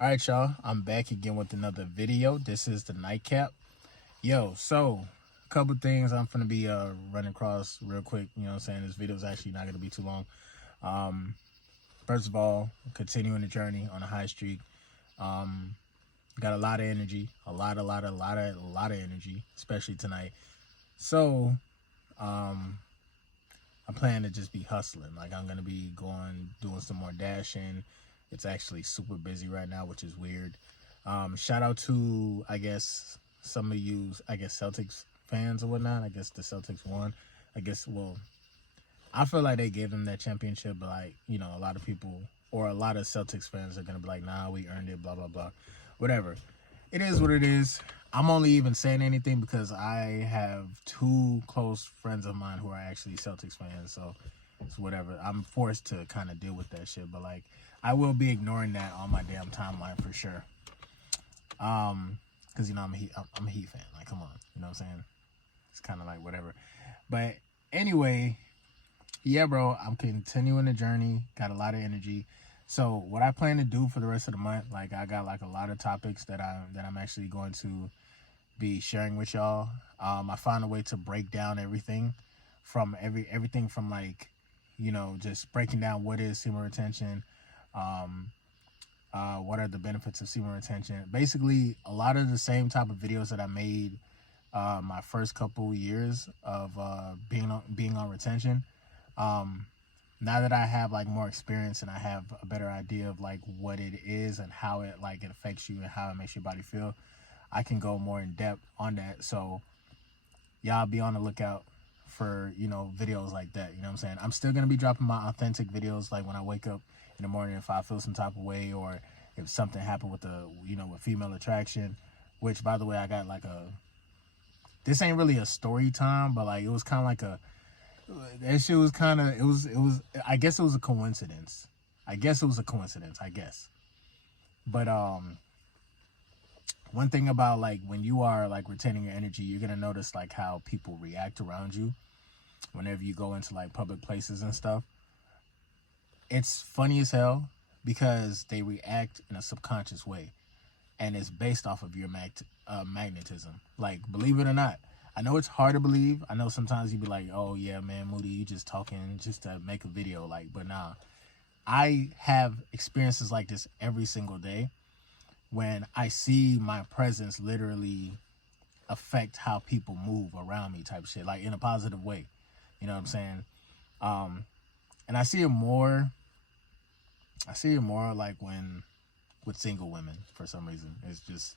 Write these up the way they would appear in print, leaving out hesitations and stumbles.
All right, y'all. I'm back again with another video. This is the nightcap. Yo, so a couple things I'm gonna be running across real quick. You know what I'm saying? This video is actually not gonna be too long. Um, First of all, continuing the journey on a high streak. Um, got a lot of energy, a lot of energy, especially tonight. So, I plan to just be hustling. Like I'm gonna be doing some more dashing. It's actually super busy right now, which is weird. Shout out to some of you Celtics fans or whatnot. I guess the Celtics won. I feel like they gave them that championship, but a lot of people or a lot of Celtics fans are gonna be like, nah, we earned it, blah blah blah, whatever. It is what it is. I'm only even saying anything because I have two close friends of mine who are actually Celtics fans, so it's whatever. I'm forced to kind of deal with that shit, but I will be ignoring that on my damn timeline for sure. Because I'm a Heat fan. Like, come on, you know what I'm saying? It's kind of like whatever. But anyway, yeah, bro, I'm continuing the journey. Got a lot of energy. So what I plan to do for the rest of the month, I got a lot of topics that I'm actually going to be sharing with y'all. I found a way to break down everything from everything from just breaking down what is semen retention, what are the benefits of semen retention. Basically, a lot of the same type of videos that I made my first couple years of being on retention. Now that I have more experience and I have a better idea of what it is and how it it affects you and how it makes your body feel, I can go more in depth on that. So y'all be on the lookout for videos like that. You know what I'm saying? I'm still gonna be dropping my authentic videos when I wake up in the morning, if I feel some type of way or if something happened with with female attraction. Which, by the way, I got this ain't really a story time, but it was kind of that shit was kind of, it was, I guess it was a coincidence. I guess. But, one thing about when you are retaining your energy, you're going to notice how people react around you whenever you go into public places and stuff. It's funny as hell because they react in a subconscious way and it's based off of your magnetism. Believe it or not, I know it's hard to believe. I know sometimes you be like, oh yeah, man, Moody, you just talking just to make a video. But nah, I have experiences like this every single day when I see my presence literally affect how people move around me type shit, in a positive way. You know what I'm saying? And I see it more when with single women for some reason. It's just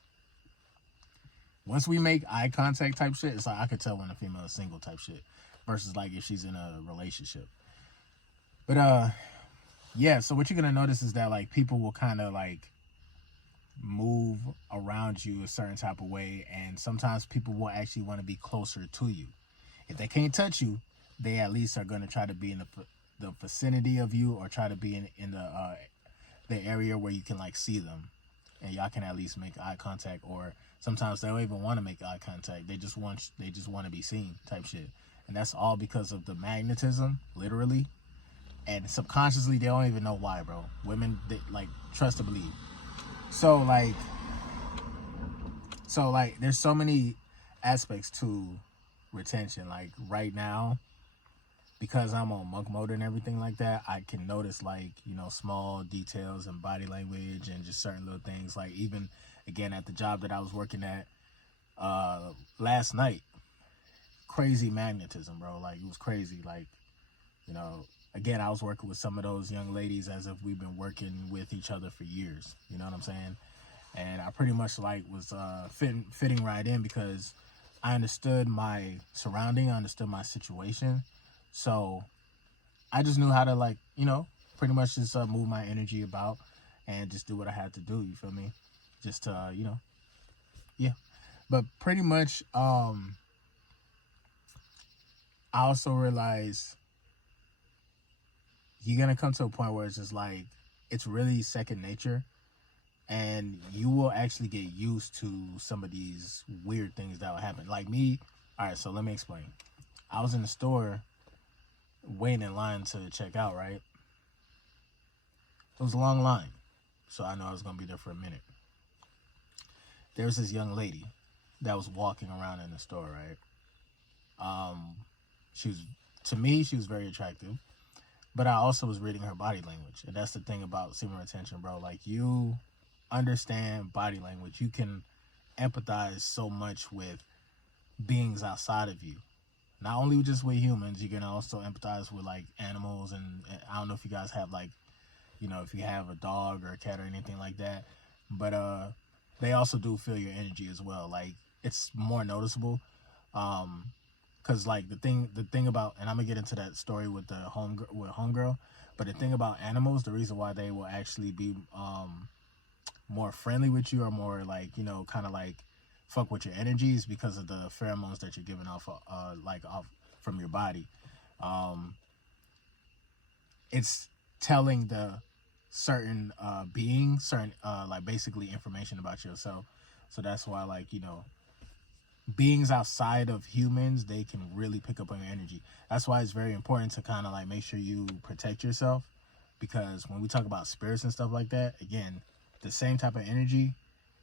once we make eye contact type shit, it's I could tell when a female is single type shit versus if she's in a relationship. But yeah, so what you're gonna notice is that people will kind of move around you a certain type of way, and sometimes people will actually want to be closer to you. If they can't touch you, they at least are going to try to be in the vicinity of you, or try to be in the area where you can see them, and y'all can at least make eye contact. Or sometimes they don't even want to make eye contact. They just want to be seen type shit. And that's all because of the magnetism, literally. And subconsciously, they don't even know why, bro. Women, they, trust to believe. So there's so many aspects to retention. Right now, because I'm on monk mode and everything like that, I can notice small details and body language and just certain little things. Even again at the job that I was working at last night, crazy magnetism, bro. It was crazy. Again, I was working with some of those young ladies as if we've been working with each other for years. You know what I'm saying? And I pretty much was fitting right in because I understood my surrounding, I understood my situation. So I just knew how to pretty much just move my energy about and just do what I had to do. You feel me? Just yeah. But pretty much, I also realized you're gonna come to a point where it's just it's really second nature, and you will actually get used to some of these weird things that will happen. Me, all right, so let me explain. I was in the store waiting in line to check out, right? It was a long line. so I know I was gonna be there for a minute. There was this young lady that was walking around in the store, right? Um, she was, to me, she was very attractive, but I also was reading her body language, and that's the thing about semen retention, bro. Like, you understand body language, you can empathize so much with beings outside of you. Not only just with humans, you can also empathize with like animals, and I don't know if you guys have like, if you have a dog or a cat or anything like that, but they also do feel your energy as well. Like, it's more noticeable. Cause like the thing about, and I'm gonna get into that story with the homegirl, but the thing about animals, the reason why they will actually be more friendly with you, or more like, kind of like fuck with your energy, is because of the pheromones that you're giving off, like off from your body. Um, it's telling the certain beings certain like basically information about yourself. So that's why, like, beings outside of humans, they can really pick up on your energy. That's why it's very important to kind of like make sure you protect yourself, because when we talk about spirits and stuff like that, again, the same type of energy,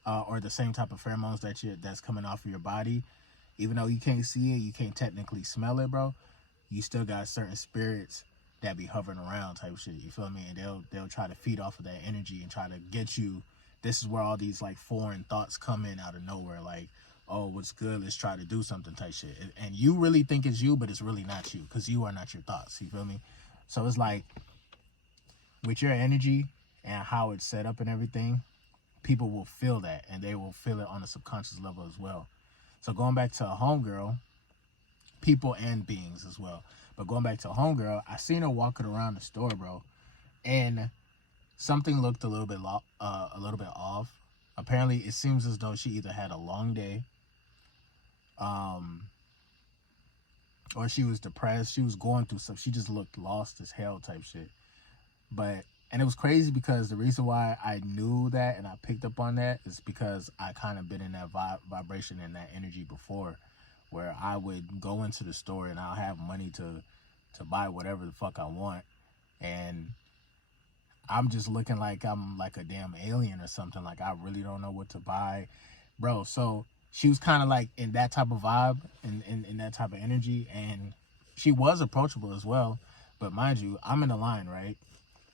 or the same type of pheromones that's coming off of your body, even though you can't see it, you can't technically smell it, bro, you still got certain spirits that be hovering around type shit. You feel me? And they'll try to feed off of that energy and try to get you. This is where all these like foreign thoughts come in out of nowhere. Like, oh, what's good? Let's try to do something type shit. And you really think it's you, but it's really not you, because you are not your thoughts. You feel me? So it's like, with your energy and how it's set up and everything, people will feel that, and they will feel it on a subconscious level as well. So going back to a homegirl, people and beings as well. But going back to a homegirl, I seen her walking around the store, bro, and something looked a little bit off. Apparently, it seems as though she either had a long day, um, or she was depressed. She was going through stuff. She just looked lost as hell type shit. And it was crazy, because the reason why I knew that and I picked up on that is because I kind of been in that vibration and that energy before, where I would go into the store and I'll have money to buy whatever the fuck I want, and I'm just looking like I'm like a damn alien or something. Like, I really don't know what to buy, bro. So she was kind of like in that type of vibe, and in that type of energy, and she was approachable as well. But mind you, I'm in the line, right?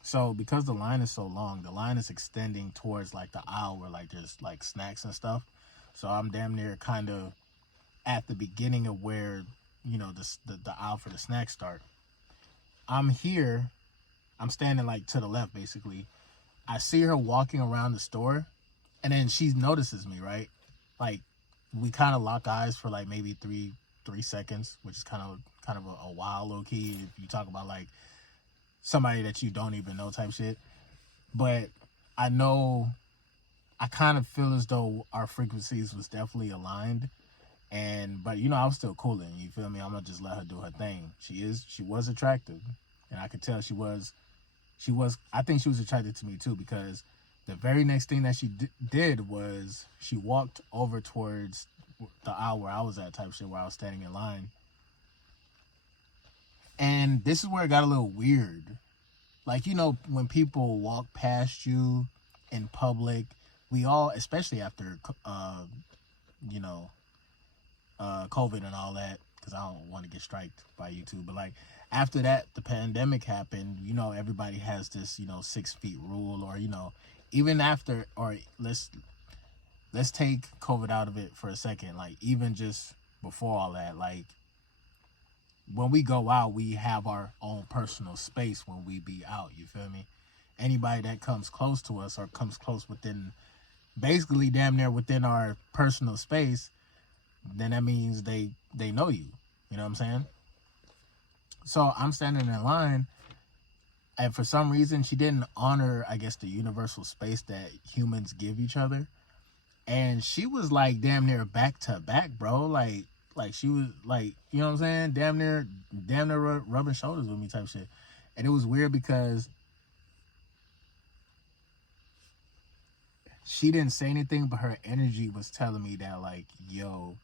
So because the line is so long, the line is extending towards like the aisle where like there's like snacks and stuff. So I'm damn near kind of at the beginning of where, the aisle for the snacks start. I'm here, I'm standing like to the left basically. I see her walking around the store, and then she notices me, right? Like, we kind of lock eyes for like maybe three seconds, which is kind of a while, low key, if you talk about like somebody that you don't even know type shit. But I know, I kind of feel as though our frequencies was definitely aligned. But I was still cooling, you feel me? I'm gonna just let her do her thing. She was attractive, and I could tell I think she was attracted to me too, because the very next thing that she did was she walked over towards the aisle where I was at type shit, where I was standing in line. And this is where it got a little weird. Like, when people walk past you in public, we all, especially after, you know, COVID and all that, because I don't want to get striked by YouTube, but like after that, the pandemic happened, everybody has this, 6 feet rule, or, even after, or let's take COVID out of it for a second. Like, even just before all that, like, when we go out, we have our own personal space when we be out, you feel me? Anybody that comes close to us, or comes close within, basically damn near within our personal space, then that means they know you. You know what I'm saying? So I'm standing in line, and for some reason she didn't honor, I guess, the universal space that humans give each other. And she was like damn near back to back, bro. Like she was like, you know what I'm saying? Damn near rubbing shoulders with me type shit. And it was weird because she didn't say anything, but her energy was telling me that, like, yo,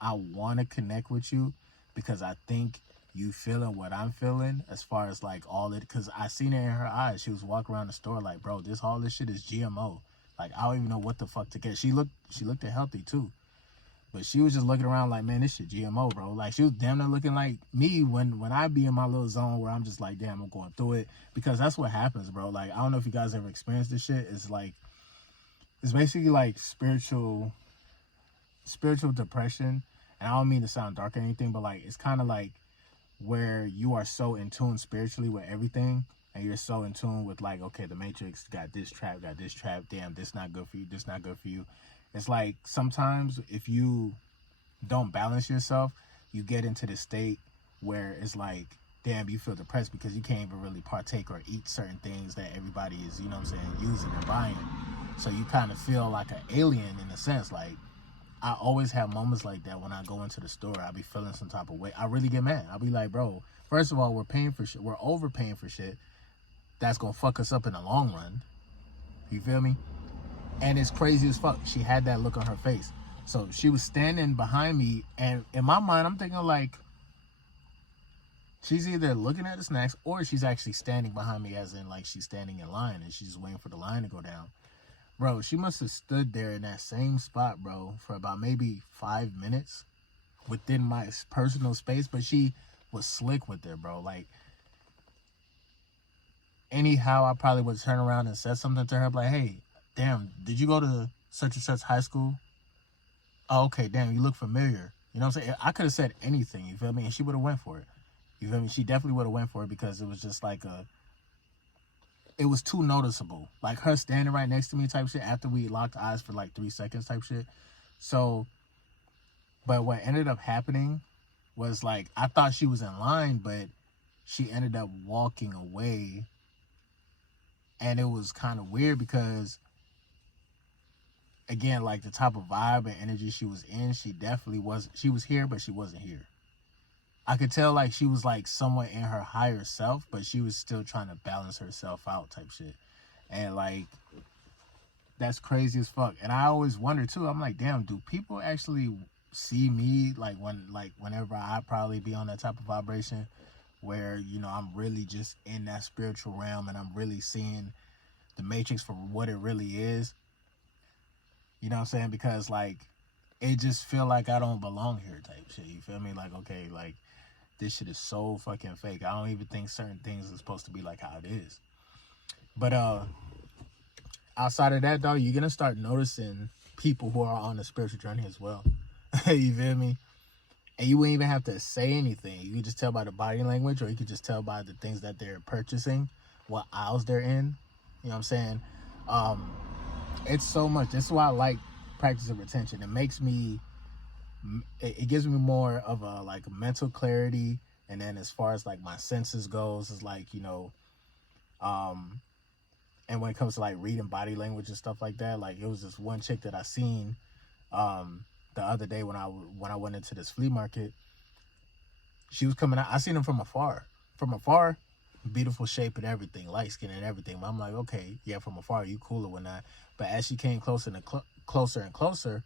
I want to connect with you, because I think you feeling what I'm feeling as far as like all it, because I seen it in her eyes. She was walking around the store like, bro, all this shit is GMO. Like, I don't even know what the fuck to get. She looked healthy too, but she was just looking around like, man, this shit GMO, bro. Like, she was damn near looking like me when I be in my little zone where I'm just like, damn, I'm going through it, because that's what happens, bro. Like, I don't know if you guys ever experienced this shit. It's like, it's basically like spiritual depression. And I don't mean to sound dark or anything, but like, it's kind of like where you are so in tune spiritually with everything, and you're so in tune with like, okay, the Matrix got this trap, damn, this not good for you, this not good for you. It's like sometimes if you don't balance yourself, you get into the state where it's like, damn, you feel depressed because you can't even really partake or eat certain things that everybody is, you know what I'm saying, using and buying. So you kind of feel like an alien in a sense. Like, I always have moments like that when I go into the store. I be feeling some type of way. I really get mad. I'll be like, bro, first of all, we're paying for shit. We're overpaying for shit that's gonna fuck us up in the long run. You feel me? And it's crazy as fuck. She had that look on her face. So she was standing behind me, and in my mind, I'm thinking like, she's either looking at the snacks or she's actually standing behind me, as in like she's standing in line and she's waiting for the line to go down. Bro, she must have stood there in that same spot, bro, for about maybe 5 minutes within my personal space, but she was slick with it, bro. Like, anyhow, I probably would turn around and said something to her, like, hey, damn, did you go to such and such high school? Oh, okay, damn, you look familiar. You know what I'm saying? I could have said anything, you feel me? And she would have went for it. You feel me? She definitely would have went for it, because it was just like it was too noticeable. Like, her standing right next to me type shit after we locked eyes for like 3 seconds type shit. So, but what ended up happening was like, I thought she was in line, but she ended up walking away. And it was kind of weird because, again, like the type of vibe and energy she was in, she definitely wasn't, she was here, but she wasn't here. I could tell like she was like somewhat in her higher self, but she was still trying to balance herself out type shit. And like, that's crazy as fuck. And I always wonder too, I'm like, damn, do people actually see me like whenever I probably be on that type of vibration where, you know, I'm really just in that spiritual realm and I'm really seeing the Matrix for what it really is? You know what I'm saying? Because like, it just feel like I don't belong here type shit. You feel me? Like, okay, like, this shit is so fucking fake. I don't even think certain things are supposed to be like how it is. But outside of that, though, you're gonna start noticing people who are on the spiritual journey as well. You feel me? And you wouldn't even have to say anything. You could just tell by the body language, or you could just tell by the things that they're purchasing, what aisles they're in. You know what I'm saying? It's so much. That's why I like practicing retention. It makes me, it gives me more of a like mental clarity. And then as far as like my senses goes, it's like, you know, and when it comes to like reading body language and stuff like that, like, it was this one chick that I seen the other day when I went into this flea market. She was coming out. I seen her from afar. Beautiful shape and everything, light skin and everything. But I'm like, okay, yeah, from afar, you cool or whatnot. But as she came closer and closer,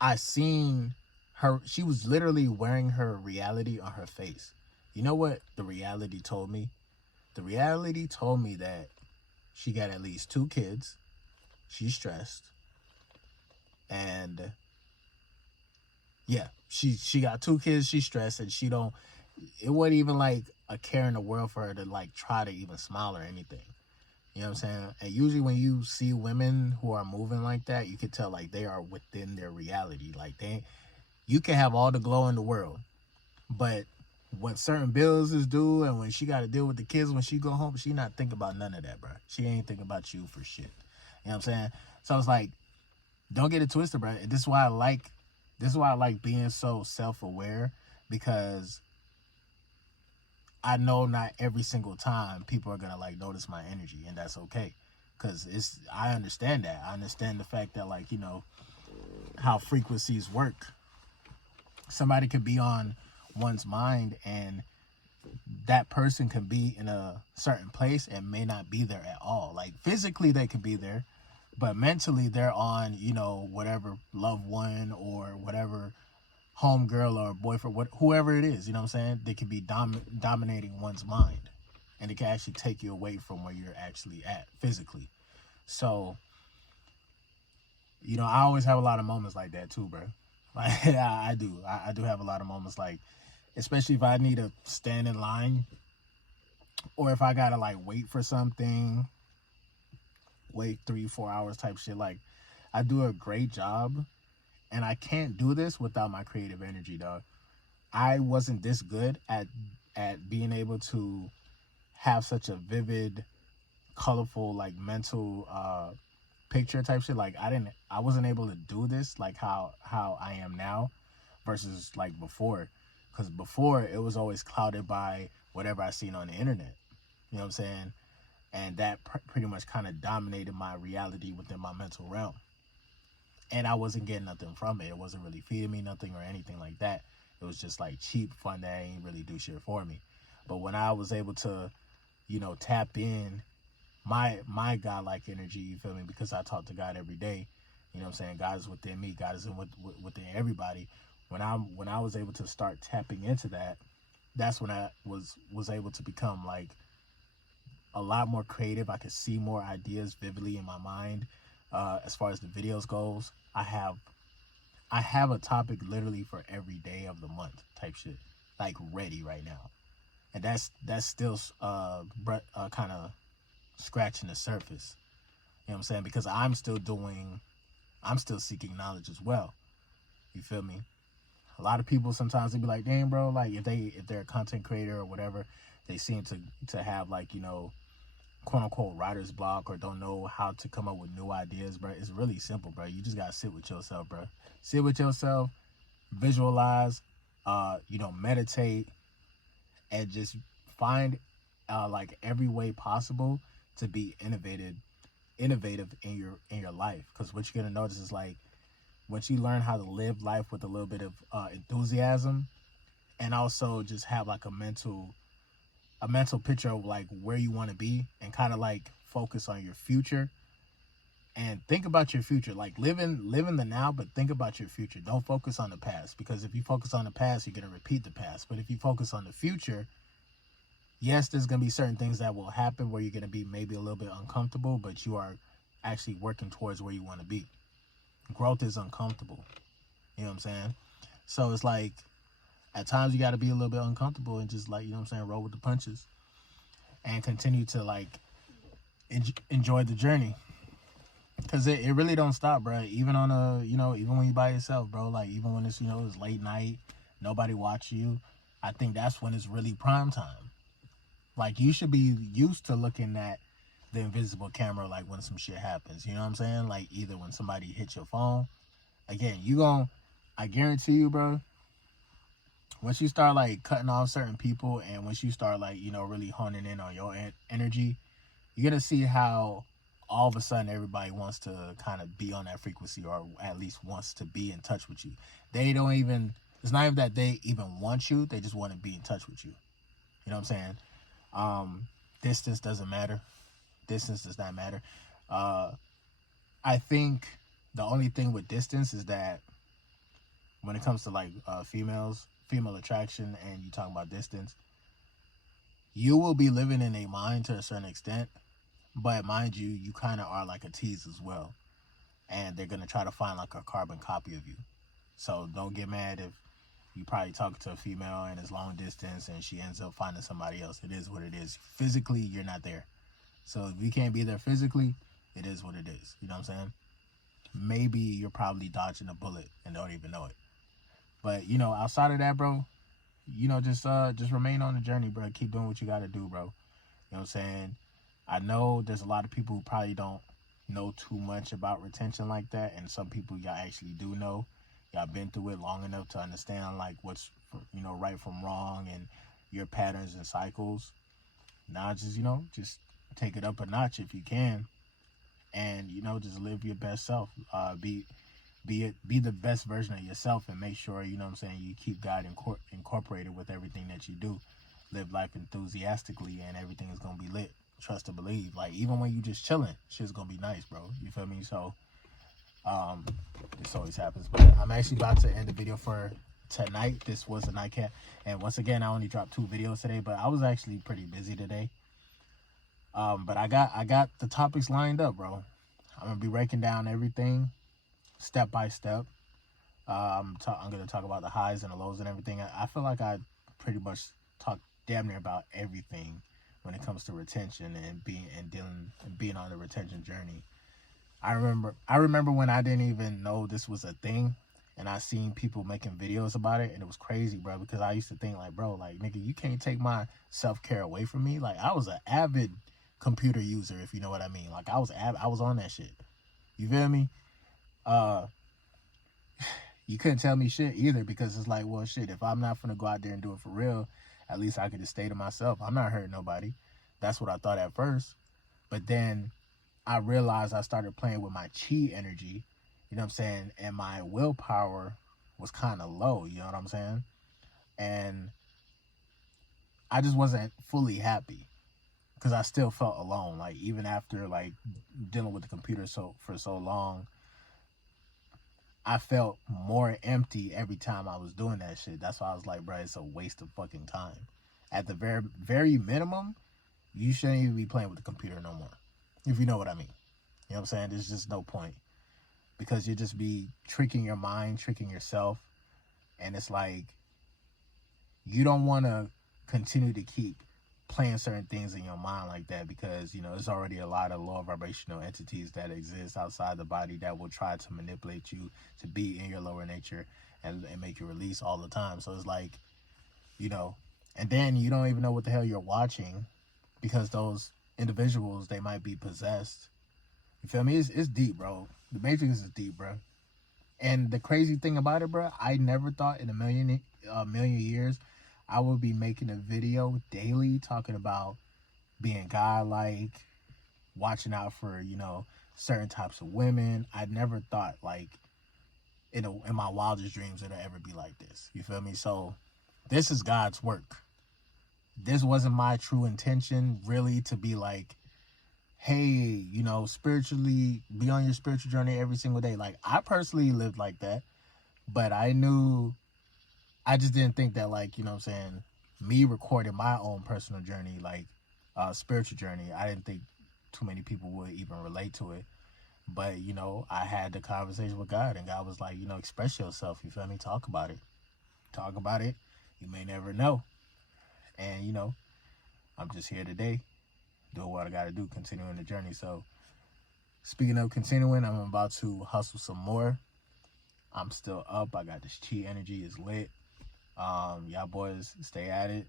I seen her. She was literally wearing her reality on her face. You know what the reality told me? The reality told me that she got at least 2 kids. She's stressed. And yeah, she got 2 kids. She's stressed, and it wasn't even like a care in the world for her to like try to even smile or anything. You know what I'm saying? And usually when you see women who are moving like that, you can tell like they are within their reality. Like, you can have all the glow in the world, but when certain bills is due and when she got to deal with the kids when she go home, she not thinking about none of that, bro. She ain't thinking about you for shit. You know what I'm saying? So it's like, don't get it twisted, bro. This is why I like being so self-aware, because I know not every single time people are gonna like notice my energy, and that's okay. Cause I understand that. I understand the fact that, like, you know, how frequencies work. Somebody could be on one's mind, and that person can be in a certain place and may not be there at all. Like, physically they could be there, but mentally they're on, you know, whatever loved one or whatever homegirl or boyfriend, whoever it is, you know what I'm saying? They can be dominating one's mind, and it can actually take you away from where you're actually at physically. So, I always have a lot of moments like that too, bro. Like, I do. I do have a lot of moments like, especially if I need to stand in line, or if I gotta like wait for something, wait 3-4 hours type shit. Like, I do a great job, and I can't do this without my creative energy, dog. I wasn't this good at being able to have such a vivid, colorful, like mental picture type shit. Like, I wasn't able to do this like how I am now versus like before, because before it was always clouded by whatever I seen on the internet. You know what I'm saying? And that pretty much kind of dominated my reality within my mental realm. And I wasn't getting nothing from it. It wasn't really feeding me nothing or anything like that. It was just like cheap fun that ain't really do shit for me. But when I was able to, tap in my godlike energy, you feel me? Because I talk to God every day. You know what I'm saying? God is within me. God is within everybody. When I was able to start tapping into that, that's when I was able to become like a lot more creative. I could see more ideas vividly in my mind. As far as the videos goes, I have a topic literally for every day of the month type shit, like ready right now, and that's still kind of scratching the surface. You know what I'm saying? Because I'm still seeking knowledge as well. You feel me? A lot of people sometimes they be like, "Damn, bro!" Like if they're a content creator or whatever, they seem to have like quote unquote writer's block or don't know how to come up with new ideas, bro. It's really simple, bro. You just gotta sit with yourself, bro. Sit with yourself, visualize, meditate, and just find like every way possible to be innovative in your life. Because what you're gonna notice is like once you learn how to live life with a little bit of enthusiasm, and also just have like a mental picture of like where you want to be, and kind of like focus on your future and think about your future. Like live in the now, but think about your future. Don't focus on the past, because if you focus on the past, you're going to repeat the past. But if you focus on the future, yes, there's going to be certain things that will happen where you're going to be maybe a little bit uncomfortable, but you are actually working towards where you want to be. Growth is uncomfortable. You know what I'm saying? So it's like at times you got to be a little bit uncomfortable and just like, you know what I'm saying, roll with the punches and continue to like enjoy the journey. Because it really don't stop, bro. Even on even when you by yourself, bro. Like even when it's, it's late night, nobody watch you. I think that's when it's really prime time. Like you should be used to looking at the invisible camera like when some shit happens. You know what I'm saying? Like either when somebody hits your phone. Again, I guarantee you, bro, once you start like cutting off certain people, and once you start like, really honing in on your energy, you're going to see how all of a sudden everybody wants to kind of be on that frequency, or at least wants to be in touch with you. It's not even that they even want you. They just want to be in touch with you. You know what I'm saying? Distance doesn't matter. Distance does not matter. I think the only thing with distance is that when it comes to like female attraction, and you talk about distance, you will be living in a mind to a certain extent, but mind you, you kind of are like a tease as well, and they're gonna try to find like a carbon copy of you. So don't get mad if you probably talk to a female and it's long distance and she ends up finding somebody else. It is what it is. Physically, you're not there. So if you can't be there physically, it is what it is. You know what I'm saying? Maybe you're probably dodging a bullet and don't even know it. But outside of that, bro, just remain on the journey, bro. Keep doing what you gotta do, bro. You know what I'm saying? I know there's a lot of people who probably don't know too much about retention like that, and some people y'all actually do know. Y'all been through it long enough to understand like what's right from wrong and your patterns and cycles. Now just take it up a notch if you can, and just live your best self. Be the best version of yourself, and make sure you keep God incorporated with everything that you do. Live life enthusiastically, and everything is gonna be lit. Trust and believe. Like even when you just chilling, shit's gonna be nice, bro. You feel me? So this always happens. But I'm actually about to end the video for tonight. This was a nightcap. And once again, I only dropped 2 videos today, but I was actually pretty busy today. But I got the topics lined up, bro. I'm gonna be breaking down everything step by step. I'm gonna talk about the highs and the lows and everything. I feel like I pretty much talked damn near about everything when it comes to retention and being on the retention journey. I remember when I didn't even know this was a thing, and I seen people making videos about it, and it was crazy, bro. Because I used to think like, bro, like nigga, you can't take my self-care away from me. Like I was an avid computer user, if you know what I mean. Like I was on that shit. You feel me? You couldn't tell me shit either, because it's like, well, shit, if I'm not gonna go out there and do it for real, at least I could just stay to myself. I'm not hurting nobody. That's what I thought at first. But then I realized I started playing with my chi energy, you know what I'm saying? And my willpower was kind of low, you know what I'm saying? And I just wasn't fully happy because I still felt alone. Like even after like dealing with the computer for so long, I felt more empty every time I was doing that shit. That's why I was like, bro, it's a waste of fucking time. At the very minimum, you shouldn't even be playing with the computer no more. If you know what I mean. You know what I'm saying? There's just no point. Because you just be tricking your mind, tricking yourself. And it's like, you don't want to continue to keep playing certain things in your mind like that, because, you know, there's already a lot of lower vibrational entities that exist outside the body that will try to manipulate you to be in your lower nature and make you release all the time. So it's like, you know, and then you don't even know what the hell you're watching, because those individuals, they might be possessed. You feel me? It's deep, bro. The Matrix is deep, bro. And the crazy thing about it, bro, I never thought in a million years I would be making a video daily talking about being godlike, watching out for, you know, certain types of women. I never thought, like, in my wildest dreams it'll ever be like this. You feel me? So this is God's work. This wasn't my true intention, really, to be like, hey, you know, spiritually, be on your spiritual journey every single day. Like, I personally lived like that, but I just didn't think that, like, you know what I'm saying, me recording my own personal journey, like, spiritual journey, I didn't think too many people would even relate to it. But, you know, I had the conversation with God, and God was like, you know, express yourself, you feel me? Talk about it. Talk about it. You may never know. And, you know, I'm just here today, doing what I got to do, continuing the journey. So, speaking of continuing, I'm about to hustle some more. I'm still up. I got this chi energy. It's lit. Y'all boys, stay at it.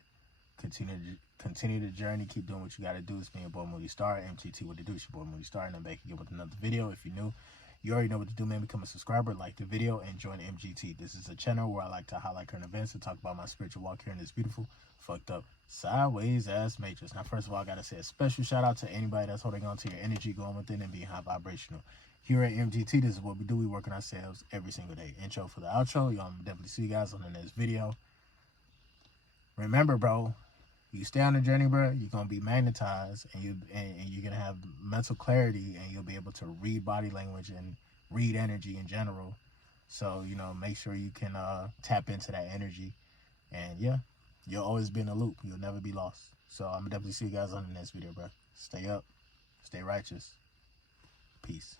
Continue the journey. Keep doing what you got to do. It's me, your boy Moody Starr. MGT, what to do? It's your boy Moody Starr, and I'm back again with another video. If you're new, you already know what to do, man. Become a subscriber, like the video, and join MGT. This is a channel where I like to highlight current events and talk about my spiritual walk here in this beautiful, fucked up, sideways ass matrix. Now, first of all, I gotta say a special shout out to anybody that's holding on to your energy, going within, and being high vibrational. Here at MGT, this is what we do. We work on ourselves every single day. Intro for the outro. Y'all definitely see you guys on the next video. Remember, bro, you stay on the journey, bro, you're gonna be magnetized, and you're gonna have mental clarity, and you'll be able to read body language and read energy in general. So, you know, make sure you can tap into that energy, and yeah, you'll always be in a loop. You'll never be lost. So I'm gonna definitely see you guys on the next video, bro. Stay up, stay righteous. Peace.